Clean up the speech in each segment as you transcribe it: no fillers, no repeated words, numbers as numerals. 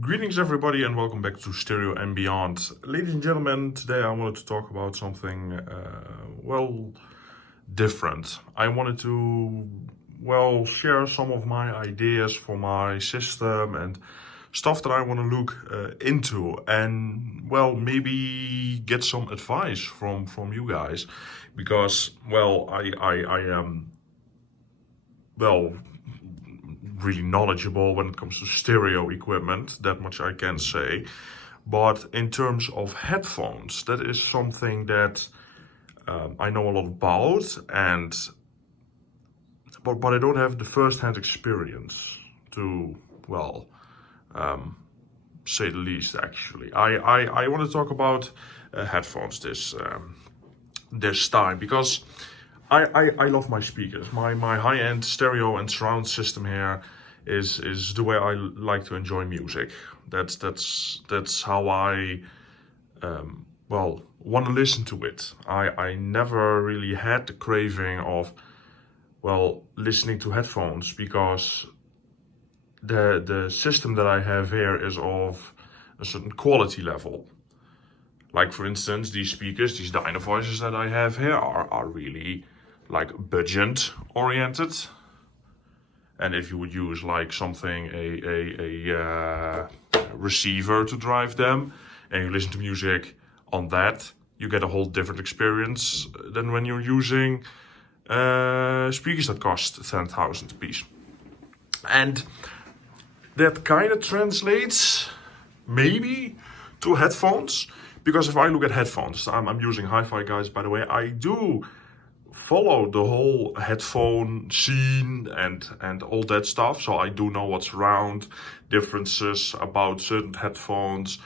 Greetings everybody and welcome back to Stereo and Beyond. Ladies and gentlemen, today I wanted to talk about something, different. I wanted to, share some of my ideas for my system and stuff that I want to look into and, maybe get some advice from you guys because, I am, really knowledgeable when it comes to stereo equipment, that much I can say. But in terms of headphones, that is something that I know a lot about, but I don't have the first-hand experience to, say the least. Actually, I want to talk about headphones this time because I love my speakers. My high-end stereo and surround system here is the way I like to enjoy music. That's how I want to listen to it. I never really had the craving of listening to headphones because the system that I have here is of a certain quality level. Like for instance, these speakers, these dyno voices that I have here are really like budget oriented. And if you would use like something, a receiver to drive them, and you listen to music on that, you get a whole different experience than when you're using speakers that cost 10,000 a piece. And that kind of translates maybe to headphones, because if I look at headphones, I'm using HIFI, guys, by the way. I do follow the whole headphone scene and all that stuff, so I do know what's around, differences about certain headphones,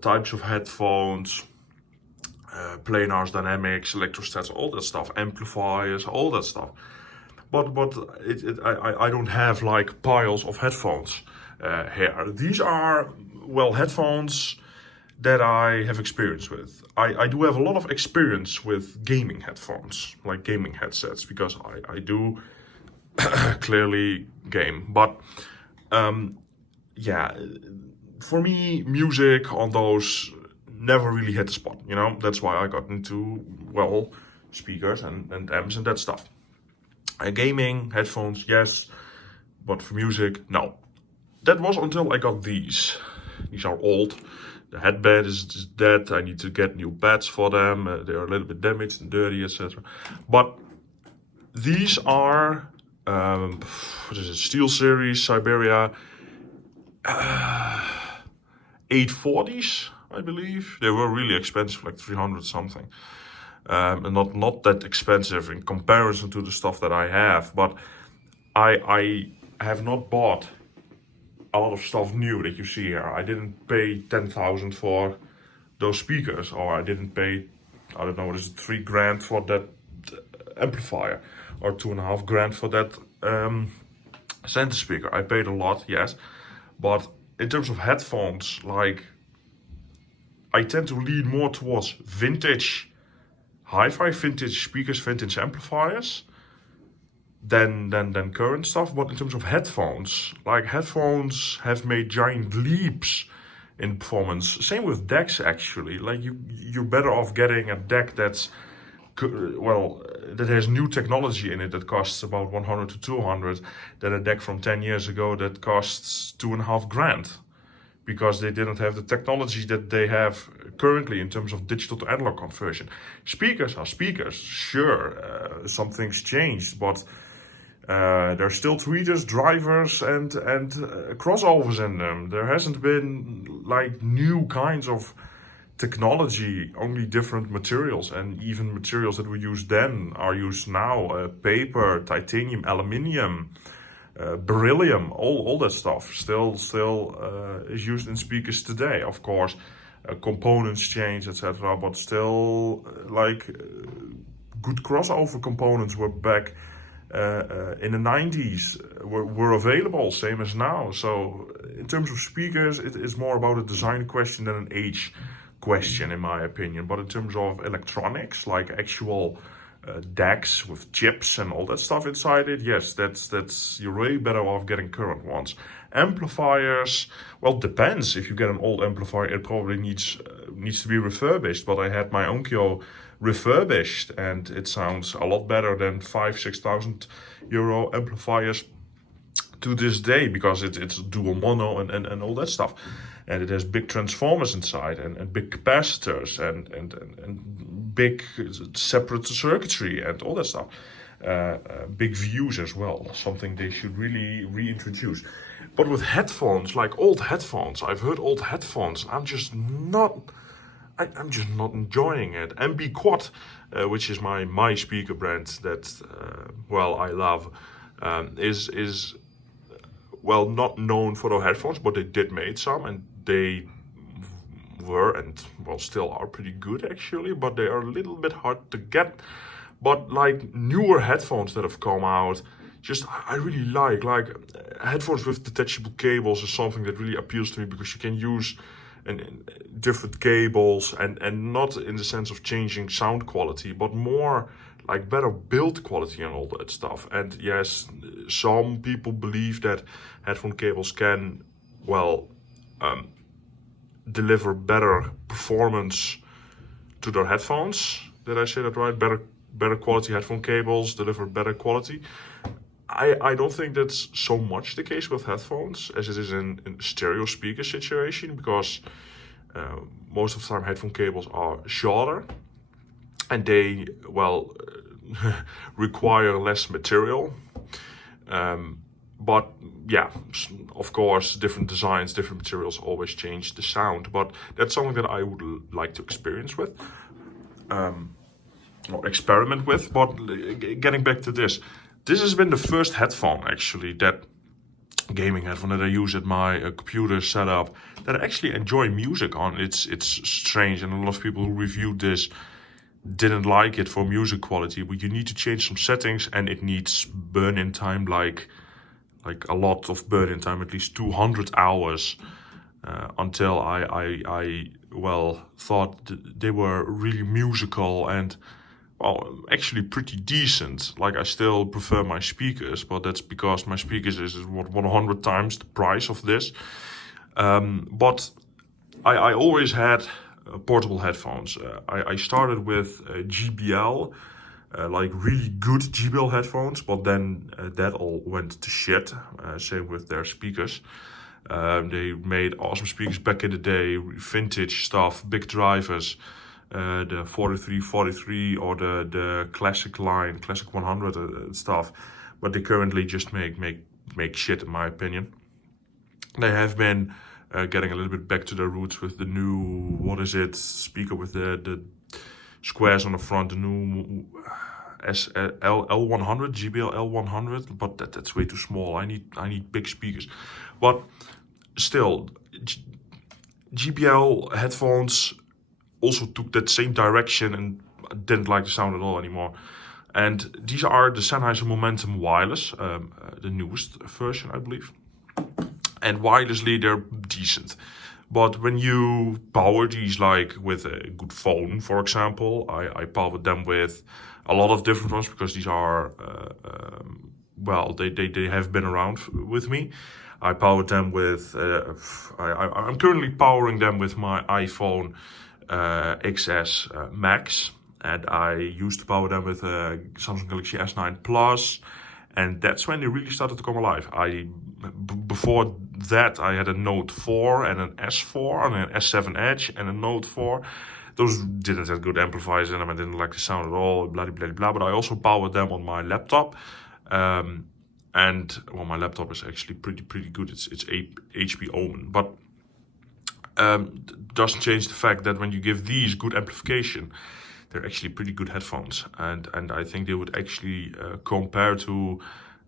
types of headphones, planars, dynamics, electrostats, all that stuff, amplifiers, all that stuff. But I don't have like piles of headphones here. These are headphones that I have experience with. I do have a lot of experience with gaming headphones, like gaming headsets, because I do clearly game. But for me, music on those never really hit the spot, That's why I got into, speakers and amps and that stuff. Gaming headphones, yes, but for music, no. That was until I got these. These are old. The headband is dead. I need to get new pads for them. They are a little bit damaged and dirty, etc. But these are Steel Series Siberia 840s, I believe. They were really expensive, like 300 something. And not that expensive in comparison to the stuff that I have. But I have not bought a lot of stuff new that you see here. I didn't pay 10,000 for those speakers, or I didn't pay, I don't know, what is it, $3,000 for that amplifier, or $2,500 for that center speaker. I paid a lot, yes, but in terms of headphones, like, I tend to lean more towards vintage hi-fi, vintage speakers, vintage amplifiers than current stuff. But in terms of headphones, like, headphones have made giant leaps in performance. Same with decks, actually. Like, you're better off getting a deck that has new technology in it that costs about 100 to 200 than a deck from 10 years ago that costs $2,500, because they didn't have the technology that they have currently in terms of digital to analog conversion. Speakers are speakers, sure, some things changed, but there's still tweeters, drivers, and crossovers in them. There hasn't been like new kinds of technology, only different materials, and even materials that were used then are used now. Paper, titanium, aluminium, beryllium, all that stuff still is used in speakers today. Of course, components change, etc., but still, good crossover components were back in the 90s were available, same as now. So in terms of speakers, it is more about a design question than an age question, in my opinion. But in terms of electronics, like actual decks with chips and all that stuff inside it, yes, that's you're way better off getting current ones. Amplifiers, well, depends. If you get an old amplifier, it probably needs to be refurbished. But I had my Onkyo refurbished, and it sounds a lot better than 5,000-6,000 euro amplifiers to this day, because it's dual mono and all that stuff, and it has big transformers inside and big capacitors and big separate circuitry and all that stuff. Big views as well, something they should really reintroduce. But with headphones, like old headphones, I've heard old headphones, I'm just not enjoying it. MB Quad, which is my speaker brand that I love, is well, not known for their headphones, but they did make some, and they were and well still are pretty good actually, but they are a little bit hard to get. But like newer headphones that have come out, just I really like headphones with detachable cables is something that really appeals to me, because you can use different cables and not in the sense of changing sound quality, but more like better build quality and all that stuff. And yes, some people believe that headphone cables can, deliver better performance to their headphones. Did I say that right? Better quality headphone cables deliver better quality. I don't think that's so much the case with headphones as it is in stereo speaker situation, because most of the time headphone cables are shorter and they require less material. But yeah, of course, different designs, different materials always change the sound. But that's something that I would like to experience with, or experiment with. But getting back to this has been the first headphone actually, that gaming headphone that I use at my computer setup, that I actually enjoy music on. It's strange, and a lot of people who reviewed this didn't like it for music quality, but you need to change some settings, and it needs burn-in time, like a lot of burn-in time, at least 200 hours, until I thought they were really musical and actually pretty decent. Like, I still prefer my speakers, but that's because my speakers is 100 times the price of this. But I always had portable headphones. I started with GBL, like really good GBL headphones, but then that all went to shit. Same with their speakers. They made awesome speakers back in the day, vintage stuff, big drivers, the 43 or the classic line, classic 100 stuff, but they currently just make shit, in my opinion. They have been getting a little bit back to their roots with the new, speaker with the squares on the front, the new L100, GBL L100, but that's way too small. I need big speakers. But still, GBL headphones also took that same direction and didn't like the sound at all anymore. And these are the Sennheiser Momentum Wireless, the newest version, I believe. And wirelessly, they're decent. But when you power these, like with a good phone, for example, I powered them with a lot of different ones, because these are, they have been around with me. I powered them with, I'm currently powering them with my iPhone XS Max. And I used to power them with a Samsung Galaxy S9 Plus. And that's when they really started to come alive. Before that, I had a Note 4 and an S4 and an S7 Edge and a Note 4. Those didn't have good amplifiers in them. I didn't like the sound at all, blah, blah, blah. But I also powered them on my laptop. My laptop is actually pretty good. It's HP Omen. But doesn't change the fact that when you give these good amplification, they're actually pretty good headphones, and I think they would actually compare to,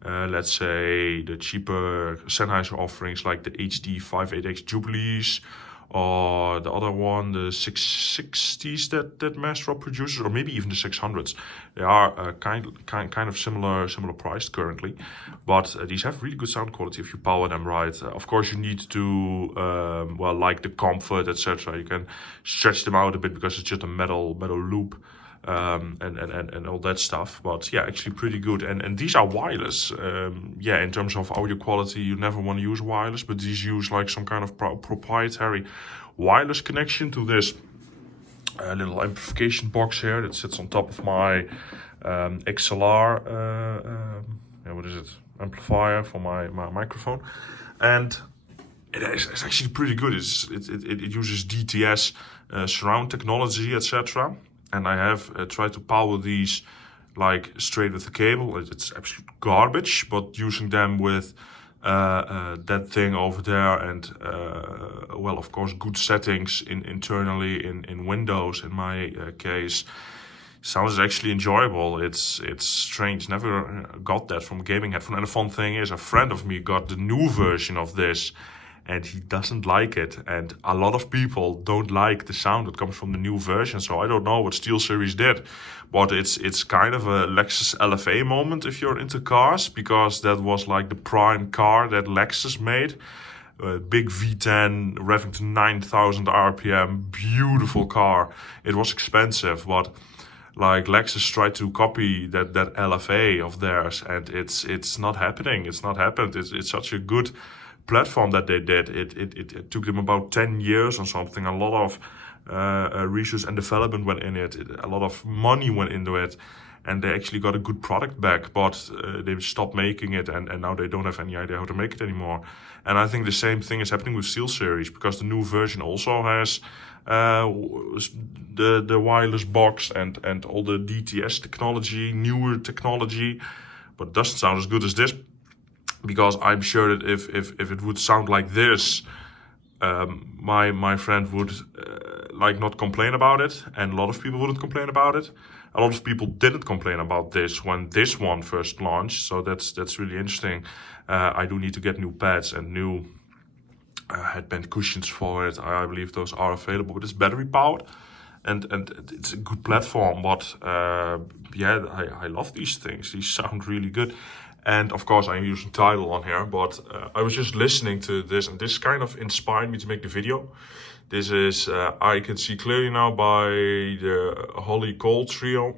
let's say, the cheaper Sennheiser offerings like the HD58X Jubilees, or the other one, the 660s that Master produces, or maybe even the 600s. They are kind of similar priced currently, but these have really good sound quality if you power them right. Of course, you need to like the comfort, etc. You can stretch them out a bit because it's just a metal loop. and all that stuff. But yeah, actually pretty good. And these are wireless. Yeah, in terms of audio quality, you never want to use wireless, but these use like some kind of proprietary wireless connection to this little amplification box here that sits on top of my XLR, what is it? Amplifier for my microphone. And it's actually pretty good. It uses DTS surround technology, etc. And I have tried to power these like straight with the cable. It's absolute garbage, but using them with that thing over there and well, of course, good settings internally in Windows in my case, sounds actually enjoyable. It's strange. Never got that from a gaming headphone. And the fun thing is, a friend of me got the new version of this, and he doesn't like it. And a lot of people don't like the sound that comes from the new version. So I don't know what SteelSeries did, but it's kind of a Lexus LFA moment if you're into cars, because that was like the prime car that Lexus made. Big V10 revving to 9,000 RPM, beautiful car. It was expensive, but like Lexus tried to copy that LFA of theirs, and it's not happening. It's not happened. It's such a good platform that they did. It took them about 10 years or something. A lot of research and development went in it. A lot of money went into it, and they actually got a good product back, but they stopped making it, and now they don't have any idea how to make it anymore. And I think the same thing is happening with SteelSeries, because the new version also has the wireless box and all the DTS technology, newer technology, but it doesn't sound as good as this, because I'm sure that if it would sound like this, my friend would like not complain about it, and a lot of people wouldn't complain about it. A lot of people didn't complain about this when this one first launched, so that's really interesting. I do need to get new pads and new headband cushions for it. I believe those are available, but it's battery powered, and it's a good platform. But yeah, I love these things. These sound really good. And of course, I'm using Tidal on here, but I was just listening to this, and this kind of inspired me to make the video. This is, I can see clearly now, by the Holly Cole trio.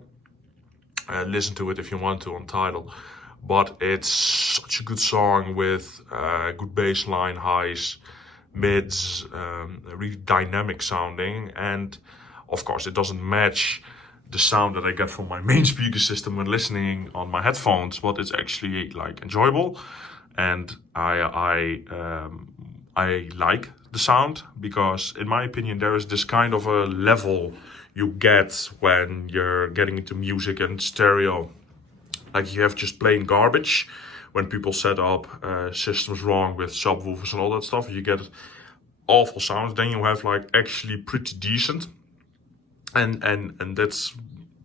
Listen to it if you want to on Tidal. But it's such a good song with good bass line, highs, mids, really dynamic sounding. And of course, it doesn't match the sound that I get from my main speaker system when listening on my headphones, but it's actually like enjoyable, and I like the sound, because in my opinion there is this kind of a level you get when you're getting into music and stereo. Like, you have just plain garbage when people set up systems wrong with subwoofers and all that stuff. You get awful sounds. Then you have like actually pretty decent, and that's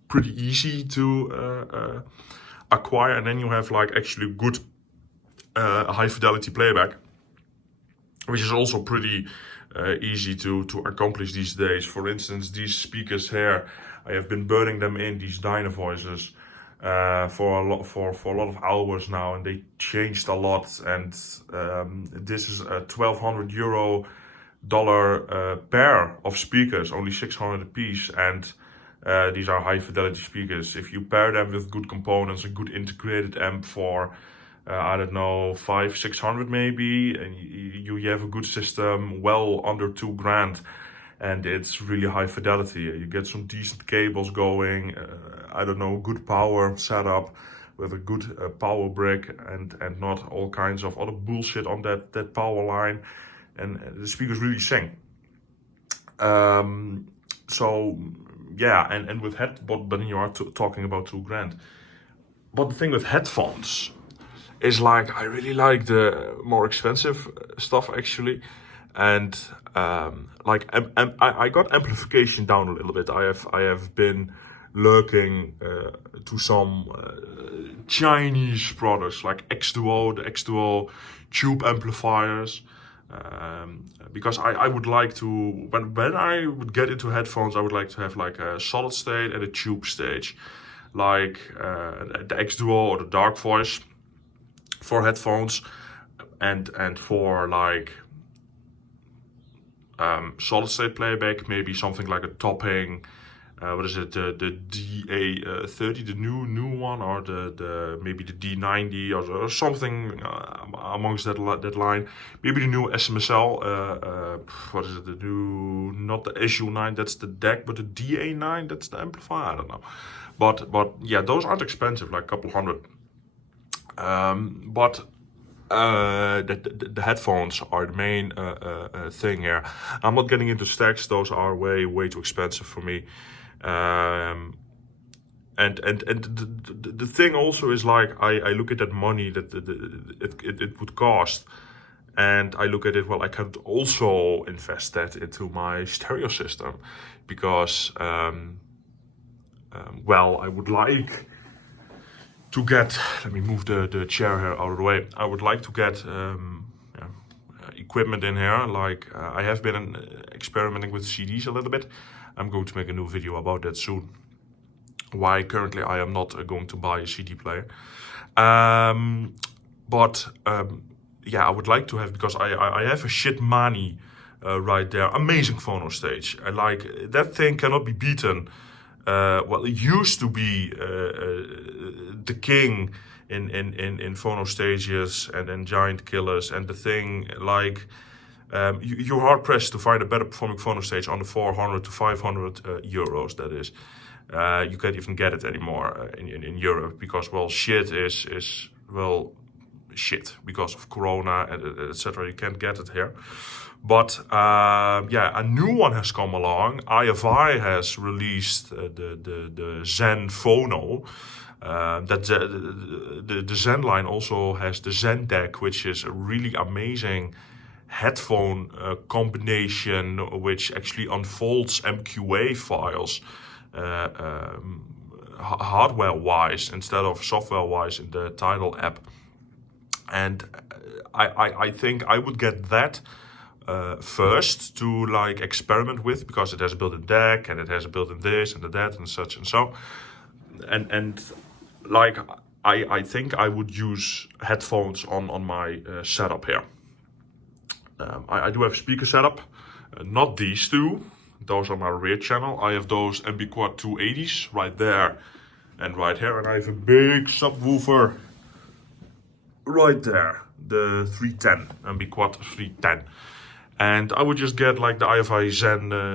pretty easy to acquire. And then you have like actually good high fidelity playback, which is also pretty easy to accomplish these days. For instance, these speakers here, I have been burning them in, these Dyna voices, for a lot of hours now, and they changed a lot. And this is a €1,200 pair of speakers, only 600 a piece, and these are high fidelity speakers. If you pair them with good components, a good integrated amp for I don't know, 500-600 maybe, and you have a good system, well under $2,000, and it's really high fidelity. You get some decent cables going, I don't know, good power setup with a good power brick, and not all kinds of other bullshit on that power line, and the speakers really sing. So yeah, and with but then you are talking about $2,000. But the thing with headphones is, like, I really like the more expensive stuff actually, and like I got amplification down a little bit. I have been lurking to some Chinese products like X2O, the X2O tube amplifiers, because I would like to, when I would get into headphones, I would like to have like a solid state and a tube stage, like the X2O or the Dark Voice for headphones, and for like solid state playback, maybe something like a topping what is it, the DA30, the new one, or the maybe the D90 or something amongst that line. Maybe the new SMSL. What is it? The new, not the SU9, that's the DAC, but the DA9, that's the amplifier. I don't know, but yeah, those aren't expensive, like a couple hundred. But the headphones are the main thing here. I'm not getting into stacks; those are way too expensive for me. And the thing also is, like, I look at that money that it would cost, and I look at it, well, I could also invest that into my stereo system, because well, I would like to get, let me move the chair here out of the way. I would like to get equipment in here, like I have been experimenting with CDs a little bit. I'm going to make a new video about that soon. Why currently I am not going to buy a CD player. But yeah, I would like to have, because I have a shit money right there. Amazing phono stage. I like, that thing cannot be beaten. Well, it used to be the king in phono stages and giant killers, and the thing, like, you're hard pressed to find a better performing phono stage under 400 to 500 euros. That is, you can't even get it anymore in Europe, because, well, shit is well, shit because of Corona and etc. You can't get it here. But yeah, a new one has come along. HIFI has released the Zen Phono. The Zen line also has the Zen deck, which is a really amazing headphone combination, which actually unfolds MQA files hardware-wise instead of software-wise in the Tidal app. And I think I would get that first to, like, experiment with, because it has a built-in deck and it has a built-in this and that and such and so. And like, I think I would use headphones on my setup here. I do have a speaker setup, not these two. Those are my rear channel. I have those MB Quad 280s right there and right here, and I have a big subwoofer right there, the 310, MB Quad 310. And I would just get, like, the HIFI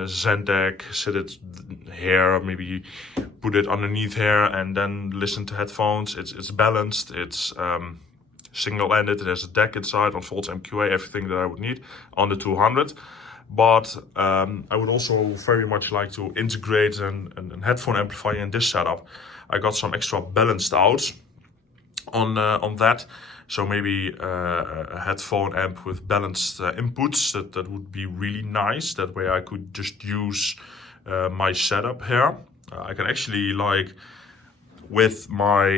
Zen deck, set it here, maybe put it underneath here, and then listen to headphones. It's balanced, it's single-ended, it has a deck inside, unfolds MQA, everything that I would need on the 200. But I would also very much like to integrate an headphone amplifier in this setup. I got some extra balanced outs on that. So maybe a headphone amp with balanced inputs, that would be really nice. That way I could just use my setup here. I can actually, like, with my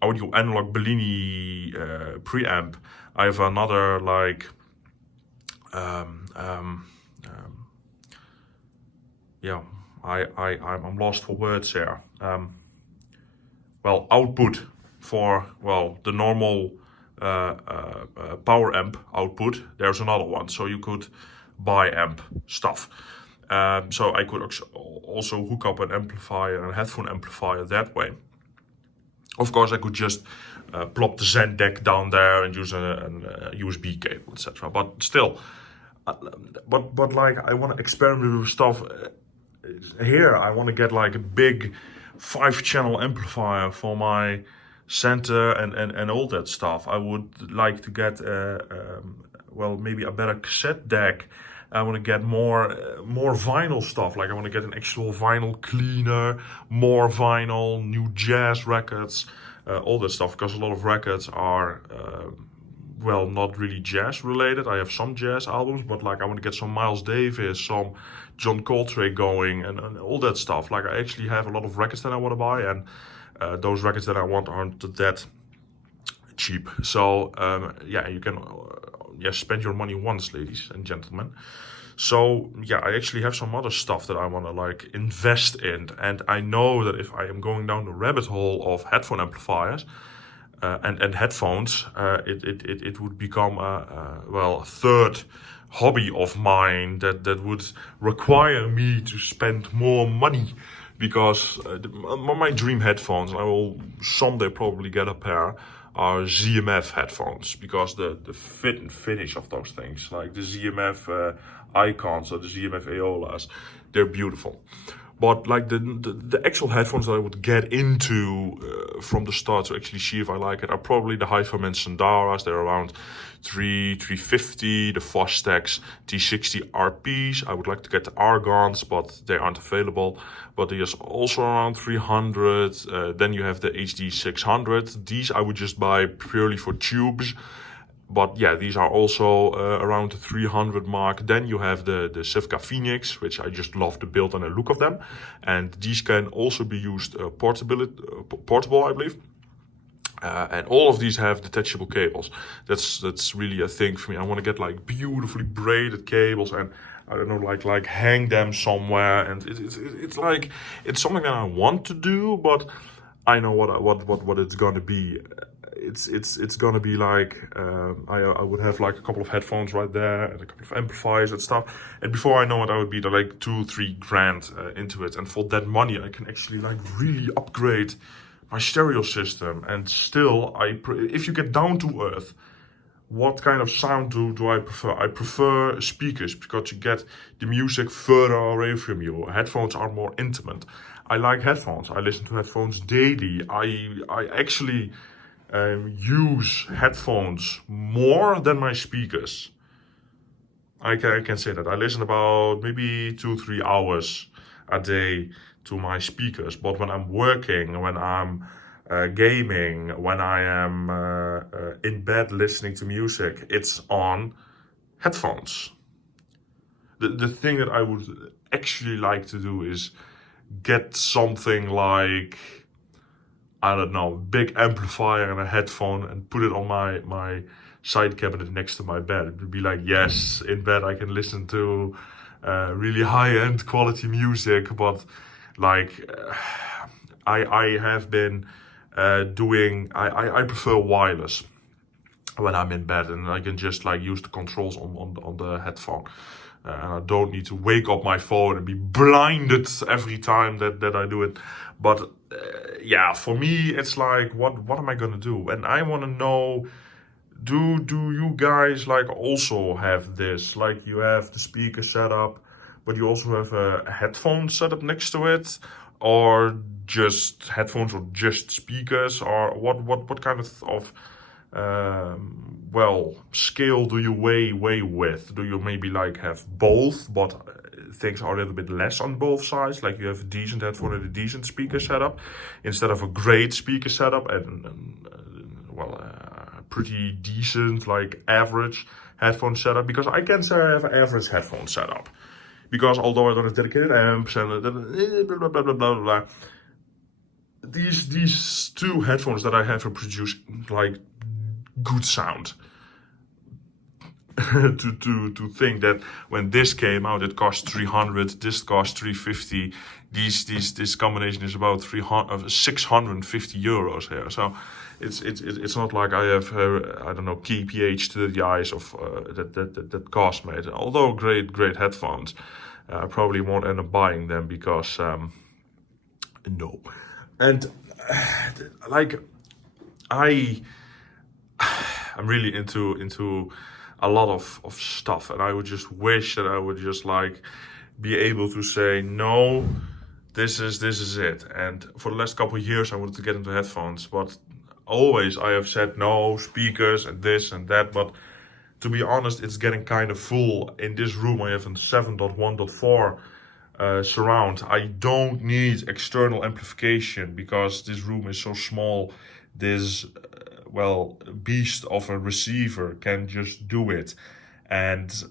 audio analog Bellini preamp, I have another, like, yeah, I'm lost for words here. Well, output for, well, the normal power amp output. There's another one, so you could buy amp stuff. So I could also hook up an amplifier, a headphone amplifier, that way. Of course, I could just plop the Zen deck down there and use a USB cable, etc. But still, but like, I want to experiment with stuff here. I want to get, like, a big 5-channel amplifier for my center and all that stuff. I would like to get well, maybe a better cassette deck. I want to get more vinyl stuff. Like, I want to get an actual vinyl cleaner, more vinyl, new jazz records, all that stuff, because a lot of records are well, not really jazz related. I have some jazz albums, but, like, I want to get some Miles Davis, some John Coltrane going, and all that stuff. Like, I actually have a lot of records that I want to buy, and those records that I want aren't that cheap. So yeah, you can spend your money once, ladies and gentlemen. So yeah, I actually have some other stuff that I want to, like, invest in, and I know that if I am going down the rabbit hole of headphone amplifiers and headphones, it would become well, a third hobby of mine that would require me to spend more money, because my dream headphones, I will someday probably get a pair, are ZMF headphones, because the fit and finish of those things, like the ZMF icons or the ZMF Aeolas, they're beautiful. But like the actual headphones that I would get into from the start to actually see if I like it are probably the HIFI Sandaras. They're around 350. The Fostex T60 RPs. I would like to get the Argons, but they aren't available. But there's also around 300. Then you have the HD 600. These I would just buy purely for tubes. But yeah, these are also around the 300 mark. Then you have the Sivka Phoenix, which I just love the build and the look of them. And these can also be used portable, I believe. And all of these have detachable cables. That's really a thing for me. I want to get like beautifully braided cables and I don't know, like hang them somewhere. And it's like, it's something that I want to do, but I know what it's gonna be. It's gonna be like I would have like a couple of headphones right there and a couple of amplifiers and stuff, and before I know it I would be like 2-3 grand into it, and for that money I can actually like really upgrade my stereo system. And still if you get down to earth, what kind of sound do I prefer? I prefer speakers, because you get the music further away from you. Headphones are more intimate. I like headphones. I listen to headphones daily. I actually use headphones more than my speakers. I can say that. I listen about maybe 2-3 hours a day to my speakers. But when I'm working, when I'm gaming, when I am in bed listening to music, it's on headphones. The thing that I would actually like to do is get something like, I don't know, big amplifier and a headphone and put it on my side cabinet next to my bed. It would be like, yes, in bed I can listen to really high-end quality music, but like I have been I prefer wireless when I'm in bed, and I can just like use the controls on the headphone. And I don't need to wake up my phone and be blinded every time that I do it. But yeah, for me, it's like, what am I gonna do? And I want to know, do you guys like also have this? Like you have the speaker setup, but you also have a headphone setup next to it, or just headphones, or just speakers, or what kind of scale do you weigh with? Do you maybe like have both, but things are a little bit less on both sides? Like you have a decent headphone and a decent speaker setup, instead of a great speaker setup and pretty decent, like average headphone setup? Because I can say I have an average headphone setup. Because although I don't have dedicated amps and blah, blah, blah, blah, blah, blah, these two headphones that I have produce like good sound. to think that when this came out it cost 300, this cost 350, this combination is about 650 euros here. So it's not like I have I don't know, KPH to the eyes of that cost me. Although great headphones, I probably won't end up buying them, because no. And like I'm really into a lot of stuff, and I would just wish that I would just like be able to say, no, this is it. And for the last couple of years I wanted to get into headphones, but always I have said no, speakers and this and that. But to be honest, it's getting kind of full. In this room I have a 7.1.4 surround. I don't need external amplification, because this room is so small. This beast of a receiver can just do it, and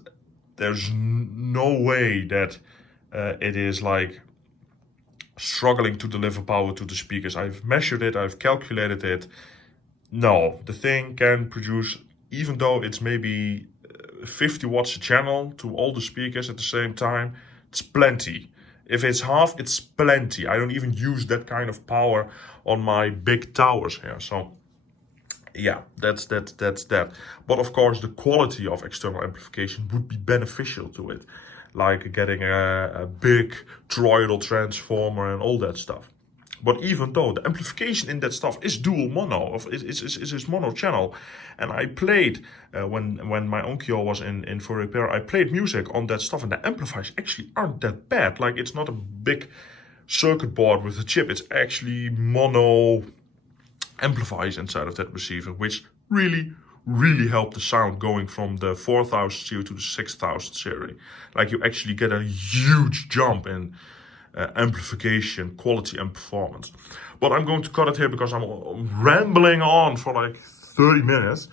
there's no way that it is like struggling to deliver power to the speakers. I've measured it, I've calculated it. No, the thing can produce, even though it's maybe 50 watts a channel to all the speakers at the same time, it's plenty. If it's half, it's plenty. I don't even use that kind of power on my big towers here. So yeah, that's that. But of course, the quality of external amplification would be beneficial to it, like getting a big toroidal transformer and all that stuff. But even though the amplification in that stuff is dual mono, is mono channel, and I played when my Onkyo was in for repair, I played music on that stuff, and the amplifiers actually aren't that bad. Like, it's not a big circuit board with a chip; it's actually mono amplifiers inside of that receiver, which really help the sound going from the 4000 series to the 6000 series. Like, you actually get a huge jump in amplification, quality, and performance. But I'm going to cut it here because I'm rambling on for like 30 minutes.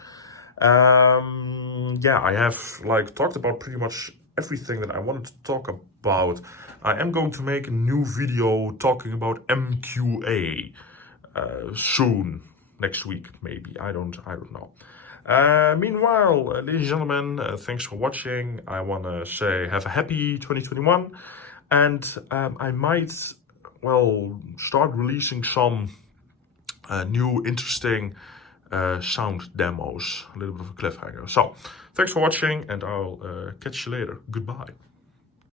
Yeah, I have like talked about pretty much everything that I wanted to talk about. I am going to make a new video talking about MQA soon, next week maybe. I don't know. Meanwhile, ladies and gentlemen, thanks for watching. I want to say have a happy 2021, and I might, well, start releasing some new interesting sound demos, a little bit of a cliffhanger. So, thanks for watching, and I'll catch you later. Goodbye.